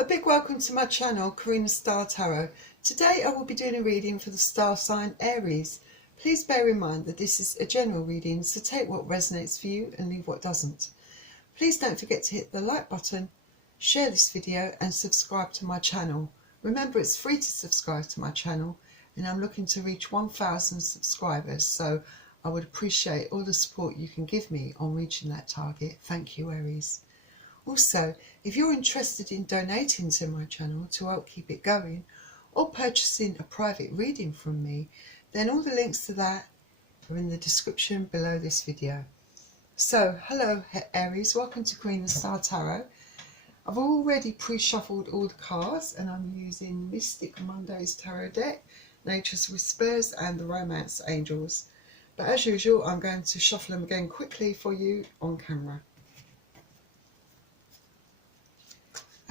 A big welcome to my channel, Karina Star Tarot. Today I will be doing a reading for the star sign Aries. Please bear in mind that this is a general reading, so take what resonates for you and leave what doesn't. Please don't forget to hit the like button, share this video and subscribe to my channel. Remember, it's free to subscribe to my channel and I'm looking to reach 1,000 subscribers, so I would appreciate all the support you can give me on reaching that target. Thank you, Aries. Also, if you're interested in donating to my channel to help keep it going, or purchasing a private reading from me, then all the links to that are in the description below this video. So, hello Aries, welcome to Karina Star Tarot. I've already pre-shuffled all the cards and I'm using Mystic Monday's Tarot deck, Nature's Whispers and the Romance Angels. But as usual, I'm going to shuffle them again quickly for you on camera.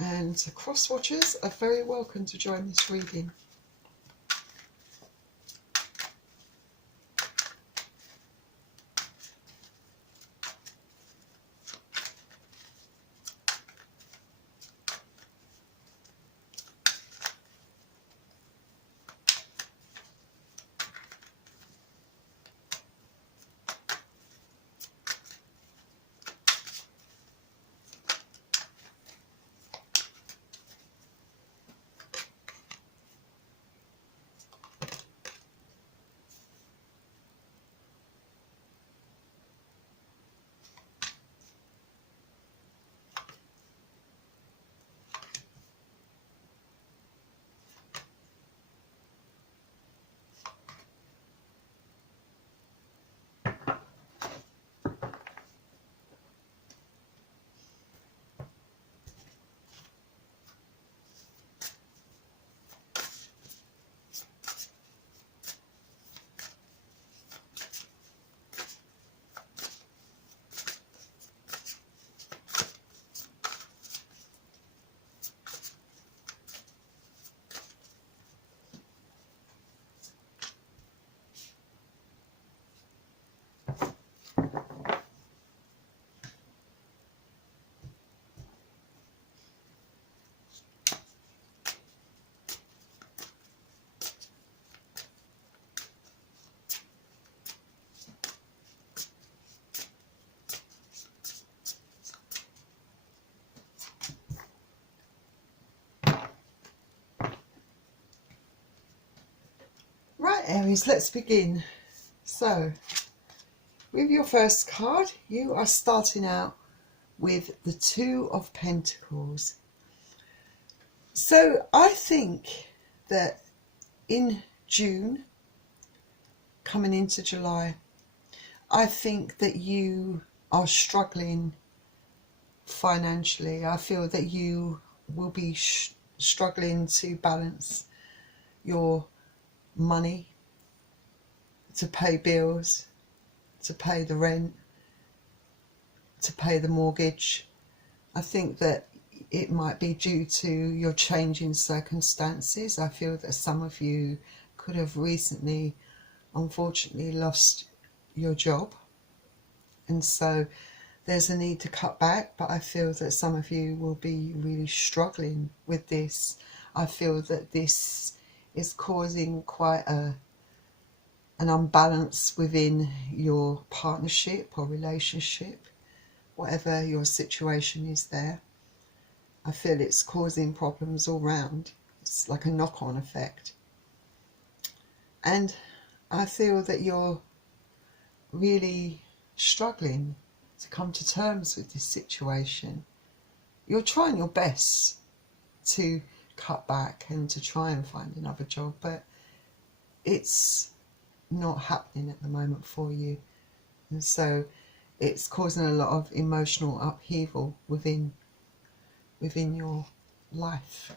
And cross watchers are very welcome to join this reading. Right Aries, let's begin. So, with your first card, you are starting out with the Two of Pentacles. So I think that in June, coming into July, I think that you are struggling financially. I feel that you will be struggling to balance your money, to pay bills, to pay the rent, to pay the mortgage. I think that it might be due to your changing circumstances. I feel that some of you could have recently, unfortunately, lost your job, and so there's a need to cut back, but I feel that some of you will be really struggling with this. I feel that this is causing quite an unbalance within your partnership or relationship, whatever your situation is there. I feel it's causing problems all round. It's like a knock-on effect. And I feel that you're really struggling to come to terms with this situation. You're trying your best to cut back and to try and find another job, but it's not happening at the moment for you, and so it's causing a lot of emotional upheaval within your life.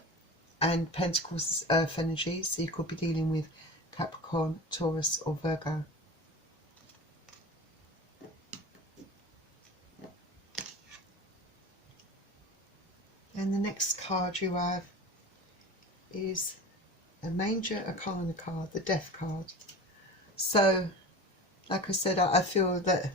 And Pentacles is earth energy, so you could be dealing with Capricorn, Taurus or Virgo. And the next card you have is a Major Arcana card, the Death card. So, like I said, I feel that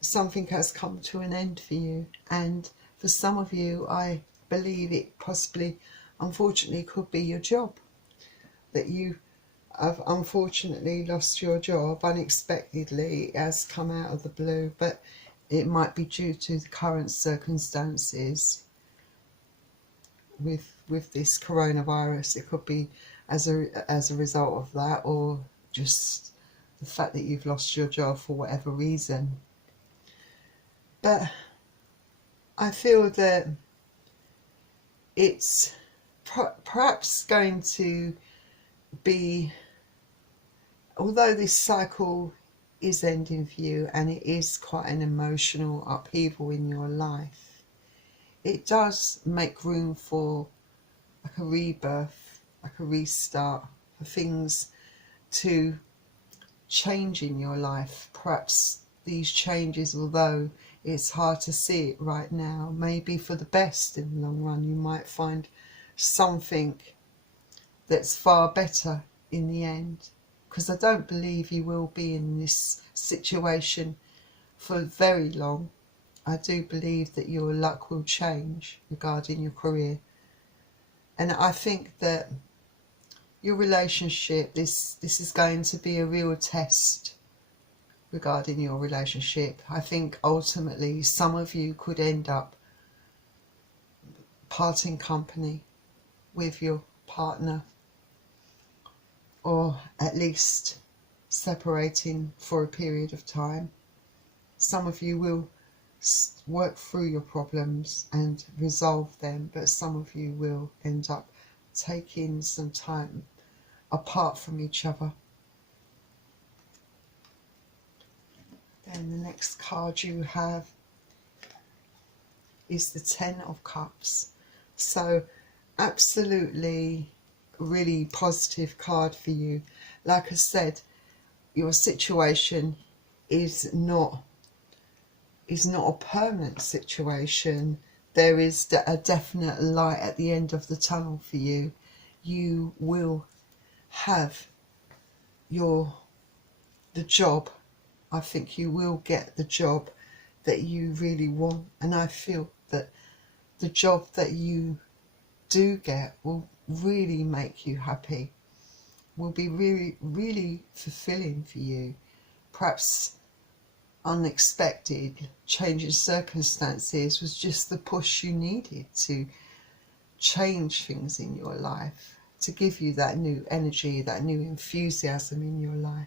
something has come to an end for you, and for some of you, I believe it possibly, unfortunately, could be your job. That you have unfortunately lost your job unexpectedly. It has come out of the blue, but it might be due to the current circumstances with this coronavirus. It could be as a result of that, or just the fact that you've lost your job for whatever reason. But I feel that it's perhaps going to be, although this cycle is ending for you and it is quite an emotional upheaval in your life, it does make room for like a rebirth, like a restart, for things to change in your life. Perhaps these changes, although it's hard to see it right now, may be for the best in the long run. You might find something that's far better in the end, because I don't believe you will be in this situation for very long. I do believe that your luck will change regarding your career, and I think that your relationship, this is going to be a real test regarding your relationship. I think ultimately some of you could end up parting company with your partner, or at least separating for a period of time. Some of you will work through your problems and resolve them, but some of you will end up taking some time apart from each other. Then the next card you have is the Ten of Cups. So absolutely really positive card for you. Like I said, your situation is not a permanent situation. There is a definite light at the end of the tunnel for you. You will have the job. I think you will get the job that you really want, and I feel that the job that you do get will really make you happy, will be really, really fulfilling for you. Perhaps unexpected change in circumstances was just the push you needed to change things in your life, to give you that new energy, that new enthusiasm in your life.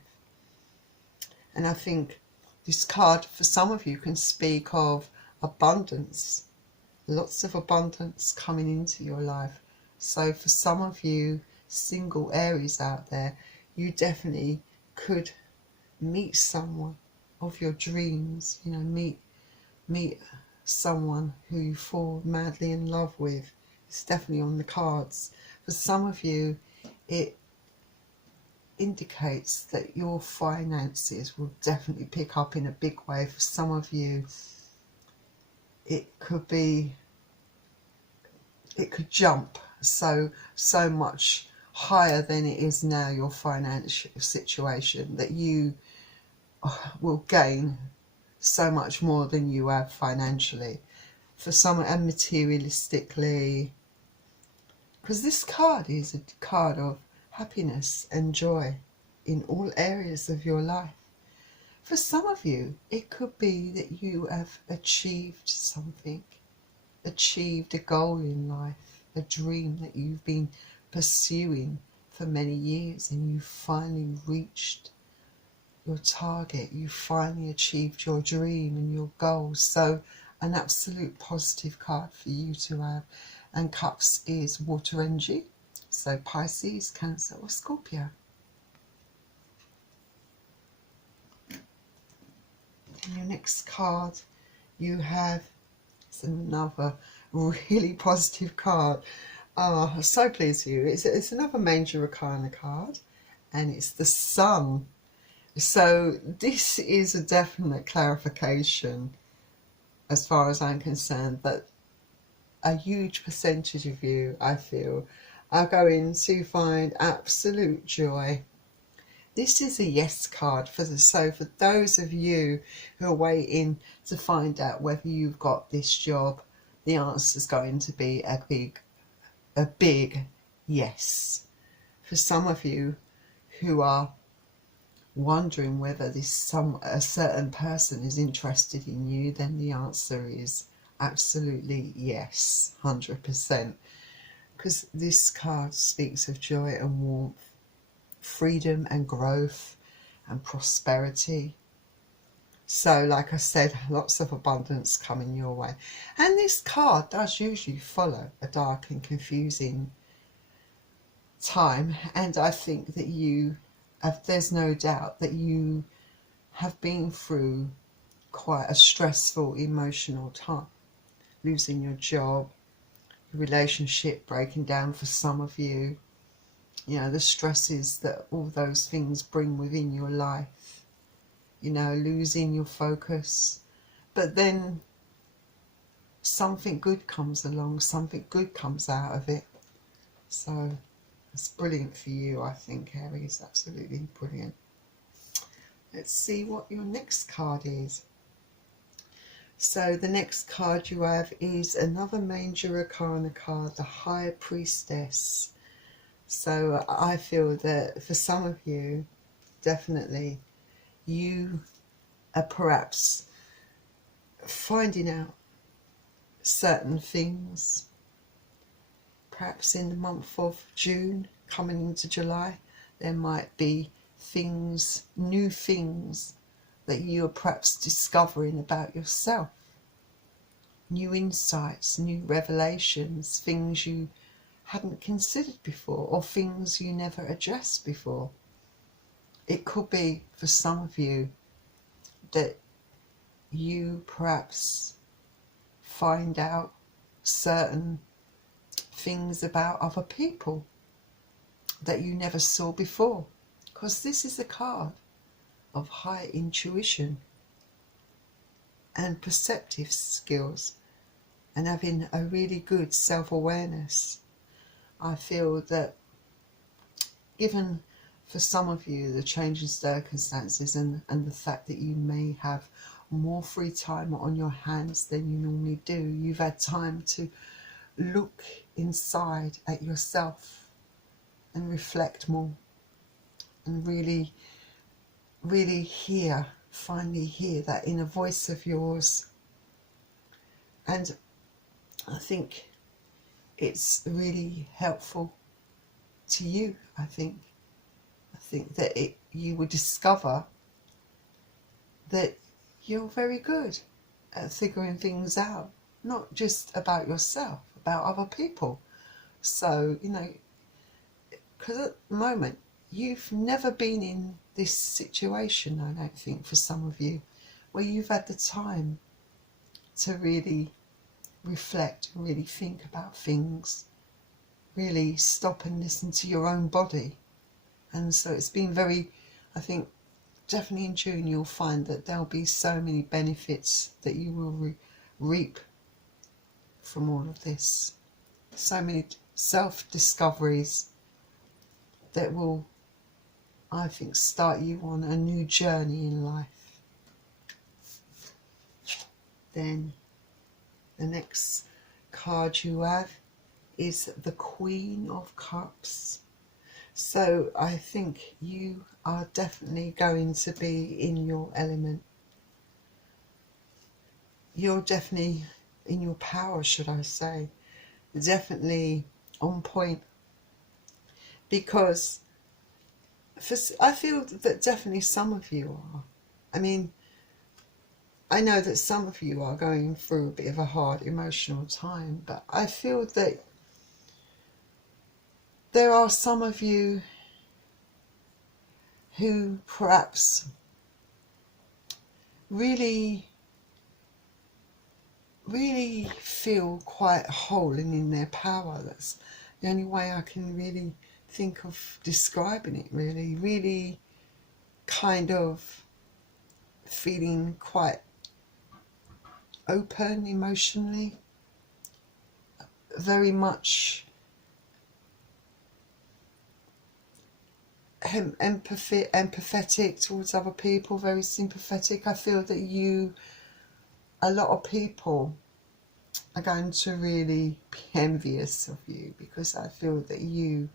And I think this card for some of you can speak of abundance, lots of abundance coming into your life. So for some of you single Aries out there, you definitely could meet someone of your dreams, you know, meet someone who you fall madly in love with. It's definitely on the cards. For some of you, it indicates that your finances will definitely pick up in a big way. For some of you, it could jump so much higher than it is now, your financial situation, that you will gain so much more than you have financially. For some, and materialistically, because this card is a card of happiness and joy in all areas of your life. For some of you, it could be that you have achieved something, achieved a goal in life, a dream that you've been pursuing for many years, and you finally reached your target. You finally achieved your dream and your goals. So an absolute positive card for you to have. And Cups is water energy, so Pisces, Cancer or Scorpio. And your next card you have is another really positive card. Oh, I'm so pleased with you. It's another major arcana card, and it's the Sun. So this is a definite clarification, as far as I'm concerned, that a huge percentage of you, I feel, are going to find absolute joy. This is a yes card for those of you who are waiting to find out whether you've got this job the answer is going to be a big yes. For some of you who are wondering whether a certain person is interested in you, then the answer is absolutely yes, 100%. Because this card speaks of joy and warmth, freedom and growth and prosperity. So like I said, lots of abundance coming your way. And this card does usually follow a dark and confusing time, and I think that there's no doubt that you have been through quite a stressful emotional time, losing your job, your relationship breaking down for some of you, the stresses that all those things bring within your life, losing your focus. But then something good comes along, something good comes out of it. So it's brilliant for you, I think, Aries. Absolutely brilliant. Let's see what your next card is. So the next card you have is another Major Arcana card, the High Priestess. So I feel that for some of you, definitely, you are perhaps finding out certain things. Perhaps in the month of June, coming into July, there might be things, new things that you are perhaps discovering about yourself. New insights, new revelations, things you hadn't considered before, or things you never addressed before. It could be, for some of you, that you perhaps find out certain things about other people that you never saw before, because this is a card of high intuition and perceptive skills and having a really good self-awareness. I feel that given for some of you the changing circumstances and the fact that you may have more free time on your hands than you normally do, you've had time to look inside at yourself and reflect more and really finally hear that inner voice of yours. And I think it's really helpful to you. I think that you will discover that you're very good at figuring things out, not just about yourself, about other people. So, because at the moment, you've never been in this situation, I don't think, for some of you, where you've had the time to really reflect and really think about things, really stop and listen to your own body. And so it's been very, I think, definitely in June you'll find that there'll be so many benefits that you will reap from all of this. So many self-discoveries that will, I think, start you on a new journey in life. Then the next card you have is the Queen of Cups. So I think you are definitely going to be in your element. You're definitely in your power, should I say. Definitely on point. Because I feel that definitely some of you are. I mean, I know that some of you are going through a bit of a hard emotional time, but I feel that there are some of you who perhaps really feel quite whole and in their power. That's the only way I can really think of describing it, really kind of feeling quite open emotionally, very much empathetic towards other people, very sympathetic. I feel that a lot of people are going to really be envious of you, because I feel that you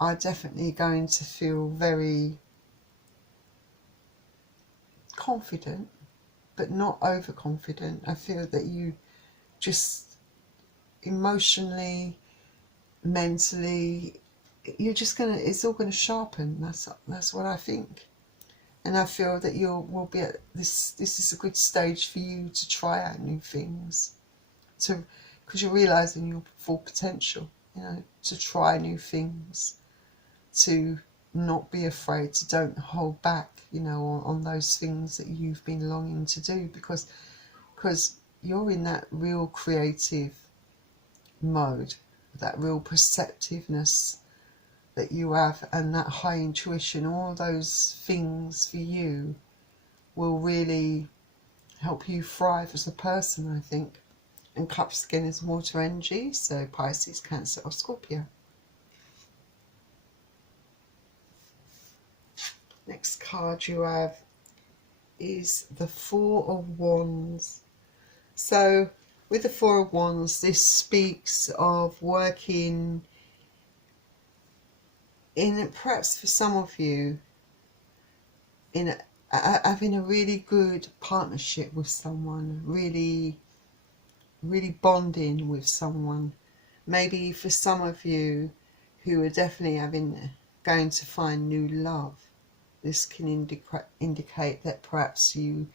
are definitely going to feel very confident, but not overconfident. I feel that you just emotionally, mentally, you're just gonna, it's all gonna sharpen. That's what I think. And I feel that you will be at this is a good stage for you to try out new things, to, because you're realizing your full potential, you know, to try new things, to not be afraid, to don't hold back, you know, on those things that you've been longing to do, because you're in that real creative mode, that real perceptiveness that you have, and that high intuition. All those things for you will really help you thrive as a person, I think. And Cups again is water energy, so Pisces, Cancer or Scorpio. Next card you have is the Four of Wands. So with the Four of Wands, this speaks of working in, perhaps for some of you, in having a really good partnership with someone, really bonding with someone. Maybe for some of you who are definitely going to find new love, this can indicate that perhaps you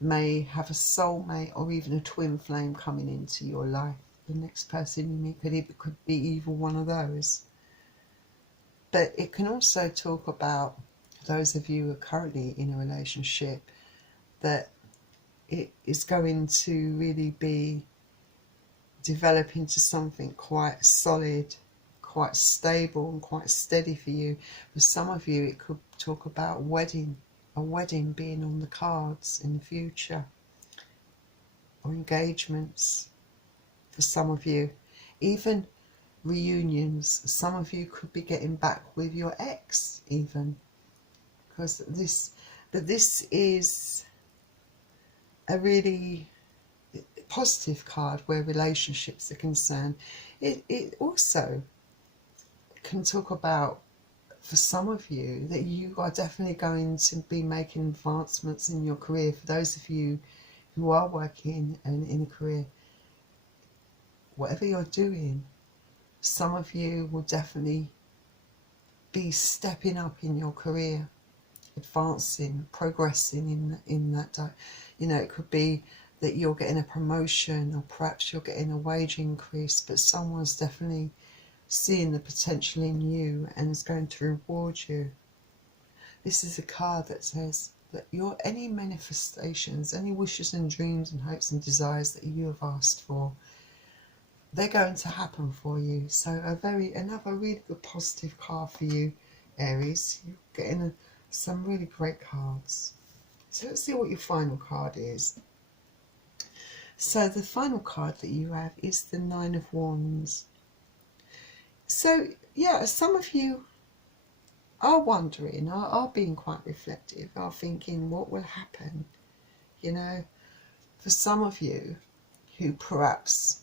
may have a soulmate or even a twin flame coming into your life. The next person you meet could be either one of those. But it can also talk about those of you who are currently in a relationship, that it is going to really be develop into something quite solid, quite stable and quite steady for you. For some of you it could talk about a wedding being on the cards in the future, or engagements for some of you, even reunions. Some of you could be getting back with your ex even, because this is a really positive card where relationships are concerned. It also can talk about, for some of you, that you are definitely going to be making advancements in your career. For those of you who are working and in a career, whatever you're doing, some of you will definitely be stepping up in your career, advancing, progressing in that. You know, it could be that you're getting a promotion, or perhaps you're getting a wage increase, but someone's definitely seeing the potential in you and is going to reward you. This is a card that says that any manifestations, any wishes and dreams and hopes and desires that you have asked for, they're going to happen for you. So another really good positive card for you, Aries. You're getting some really great cards. So let's see what your final card is. So the final card that you have is the Nine of Wands. So yeah, some of you are wondering, are being quite reflective, are thinking what will happen. You know, for some of you who perhaps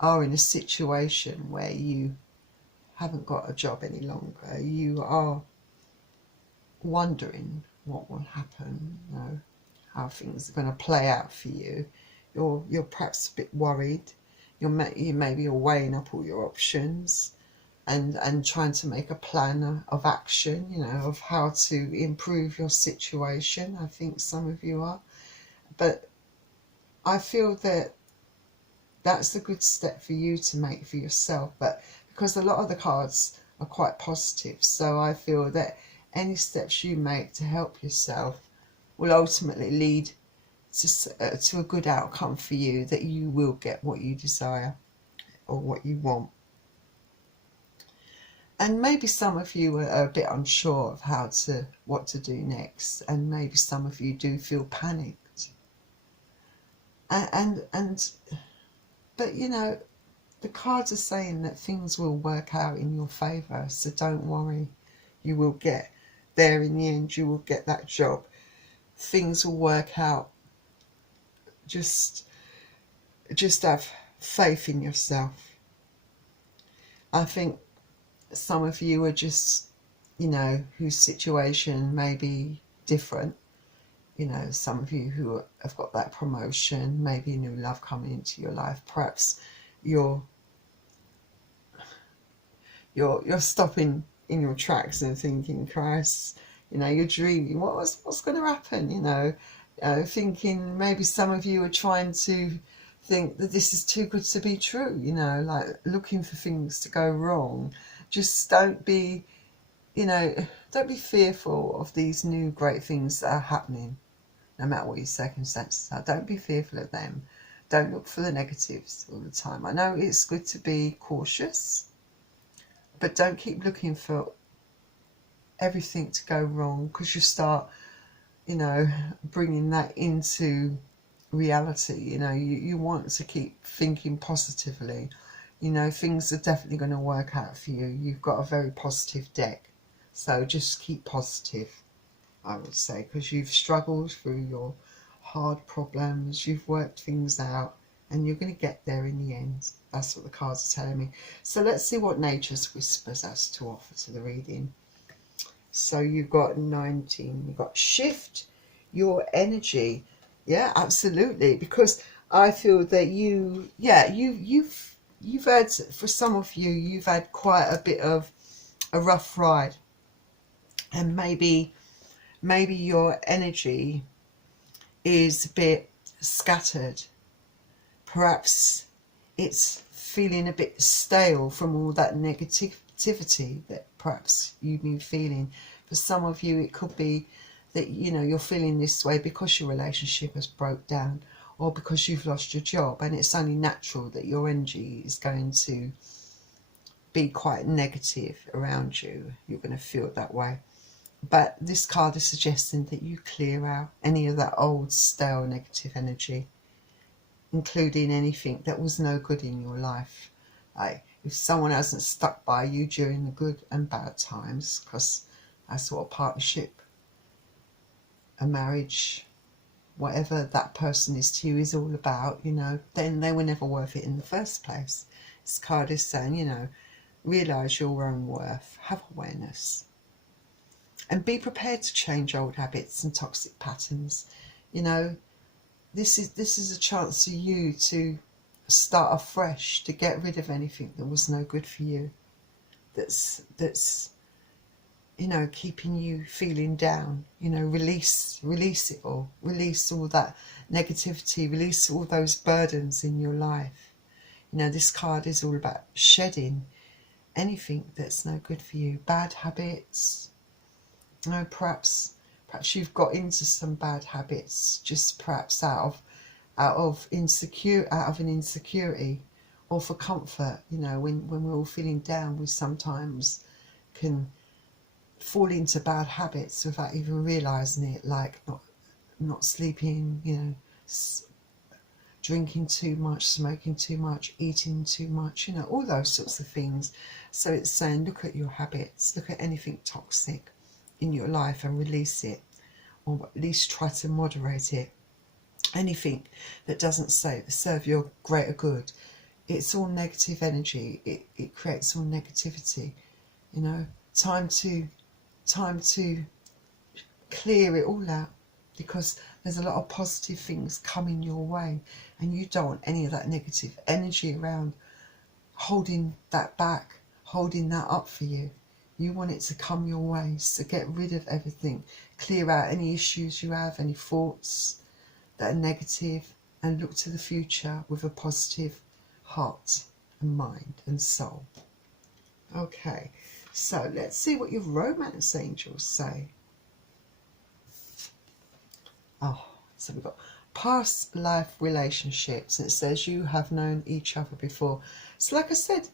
are in a situation where you haven't got a job any longer, you are wondering what will happen, you know, how things are going to play out for you. You're perhaps a bit worried. You maybe you're weighing up all your options and trying to make a plan of action, you know, of how to improve your situation. I think some of you are. But I feel that that's a good step for you to make for yourself. But because a lot of the cards are quite positive, so I feel that any steps you make to help yourself will ultimately lead to a good outcome for you, that you will get what you desire or what you want. And maybe some of you are a bit unsure of what to do next, and maybe some of you do feel panicked. But you know, the cards are saying that things will work out in your favour, so don't worry. You will get there in the end. You will get that job. Things will work out. Just just have faith in yourself. I think some of you are just, you know, whose situation may be different. You know, some of you who have got that promotion, maybe new love coming into your life. Perhaps you're stopping in your tracks and thinking, Christ, you know, you're dreaming. What's going to happen? You know, thinking maybe some of you are trying to think that this is too good to be true. You know, like looking for things to go wrong. Just don't be, you know, don't be fearful of these new great things that are happening, no matter what your circumstances are. Don't be fearful of them. Don't look for the negatives all the time. I know it's good to be cautious, but don't keep looking for everything to go wrong, because you start, you know, bringing that into reality. You know, you want to keep thinking positively. You know, things are definitely going to work out for you. You've got a very positive deck. So just keep positive, I would say, because you've struggled through your hard problems, you've worked things out, and you're going to get there in the end. That's what the cards are telling me. So let's see what Nature's Whispers has to offer to the reading. So you've got 19, you've got shift your energy. Yeah, absolutely. Because I feel that you've had, for some of you, you've had quite a bit of a rough ride, and maybe your energy is a bit scattered. Perhaps it's feeling a bit stale from all that negativity that perhaps you've been feeling. For some of you, it could be that, you know, you're feeling this way because your relationship has broke down, or because you've lost your job, and it's only natural that your energy is going to be quite negative around you. You're going to feel that way. But this card is suggesting that you clear out any of that old, stale, negative energy, including anything that was no good in your life. Like if someone hasn't stuck by you during the good and bad times, because that's what a partnership, a marriage, whatever that person is to you is all about, you know, then they were never worth it in the first place. This card is saying, you know, realise your own worth, have awareness, and be prepared to change old habits and toxic patterns. You know, this is a chance for you to start afresh, to get rid of anything that was no good for you, that's you know, keeping you feeling down. You know, release it all. Release all that negativity, release all those burdens in your life. You know, this card is all about shedding anything that's no good for you. Bad habits. You know, perhaps you've got into some bad habits, just perhaps out of an insecurity, or for comfort. You know, when we're all feeling down, we sometimes can fall into bad habits without even realizing it, like not sleeping, you know, drinking too much, smoking too much, eating too much, you know, all those sorts of things. So it's saying, look at your habits, look at anything toxic in your life and release it, or at least try to moderate it. Anything that doesn't serve your greater good, it's all negative energy. It creates all negativity. You know, time to clear it all out, because there's a lot of positive things coming your way, and you don't want any of that negative energy around, holding that back, holding that up for you. You want it to come your way. So get rid of everything, clear out any issues you have, any thoughts that are negative, and look to the future with a positive heart and mind and soul. Okay, so let's see what your romance angels say. Oh, so we've got past life relationships, and it says you have known each other before. So like I said,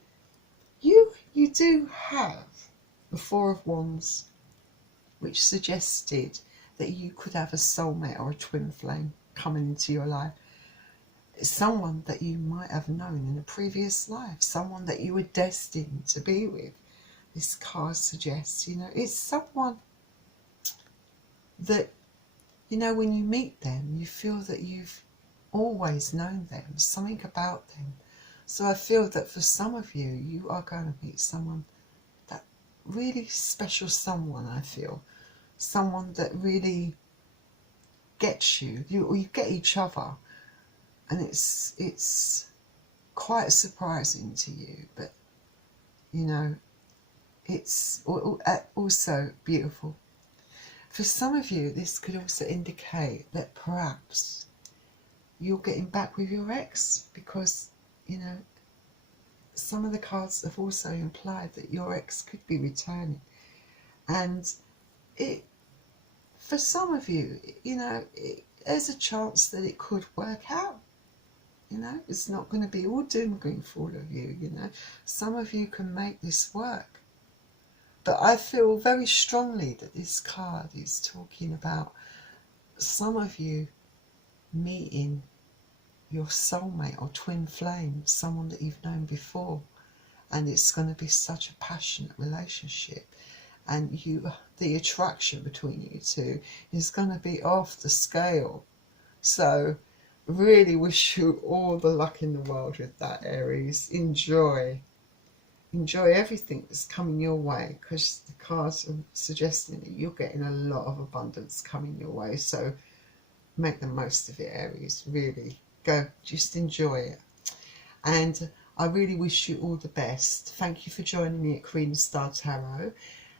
you do have the Four of Wands, which suggested that you could have a soulmate or a twin flame coming into your life. It's someone that you might have known in a previous life, someone that you were destined to be with. This card suggests, you know, it's someone that, you know, when you meet them, you feel that you've always known them, something about them. So I feel that for some of you, you are going to meet someone, that really special someone, I feel. Someone that really gets you. You get each other. And it's quite surprising to you. But, you know, it's also beautiful. For some of you, this could also indicate that perhaps you're getting back with your ex, because, you know, some of the cards have also implied that your ex could be returning. And it, for some of you, you know, there's a chance that it could work out. You know, it's not going to be all doom and gloom for all of you, you know. Some of you can make this work. But I feel very strongly that this card is talking about some of you meeting your soulmate or twin flame, someone that you've known before. And it's going to be such a passionate relationship. And the attraction between you two is going to be off the scale. So really wish you all the luck in the world with that, Aries. Enjoy everything that's coming your way, because the cards are suggesting that you're getting a lot of abundance coming your way. So make the most of it, Aries. Really go, just enjoy it. And I really wish you all the best. Thank you for joining me at Karina Star Tarot.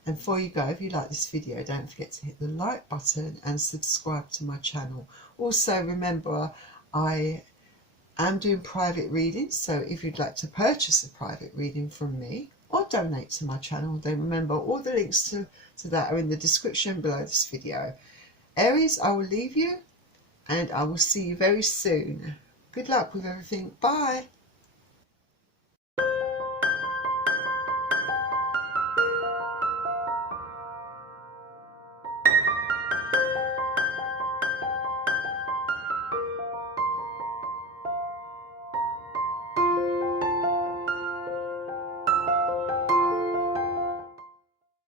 And before you go, if you like this video, don't forget to hit the like button and subscribe to my channel. Also, remember, I am doing private readings, so if you'd like to purchase a private reading from me or donate to my channel, then remember, all the links to that are in the description below this video. Aries, I will leave you, and I will see you very soon. Good luck with everything. Bye.